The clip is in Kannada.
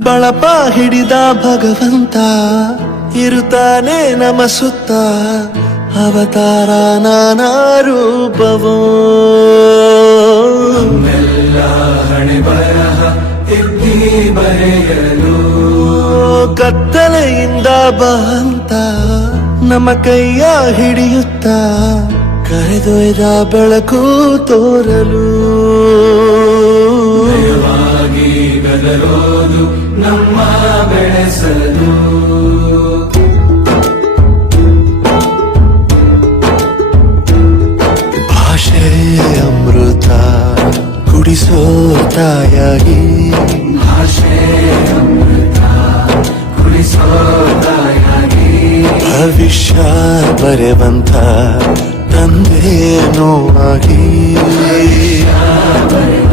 ಬಳಪ ಹಿಡಿದ ಭಗವಂತ ಇರುತ್ತಾನೆ ನಮ ಸುತ್ತ ಅವತಾರ ನಾನಾ ರೂಪವೋ ಹಣೆ ಬರಹ ತಿದ್ದಿ ಬರೆಯಲು ಕತ್ತಲೆಯಿಂದ ಬಂತ ನಮ್ಮ ಕೈಯ ಹಿಡಿಯುತ್ತ ಕರೆದೊಯ್ದ ಬೆಳಕು ತೋರಲು ಭಯವಾಗಿ ಗದರೋದು ನಮ್ಮ ಬೆಳೆಸಲು ಭಾಷೆ ಅಮೃತ ಕುಡಿಸೋ ತಾಯಾಗಿ ಭಾಷೆ ಅಮೃತ ಕುಡಿಸೋ ತಾಯಾಗಿ ಭವಿಷ್ಯ ಬರೆವಂತ ತಂದೇನೋ ಆಗಿ ಬರೆವ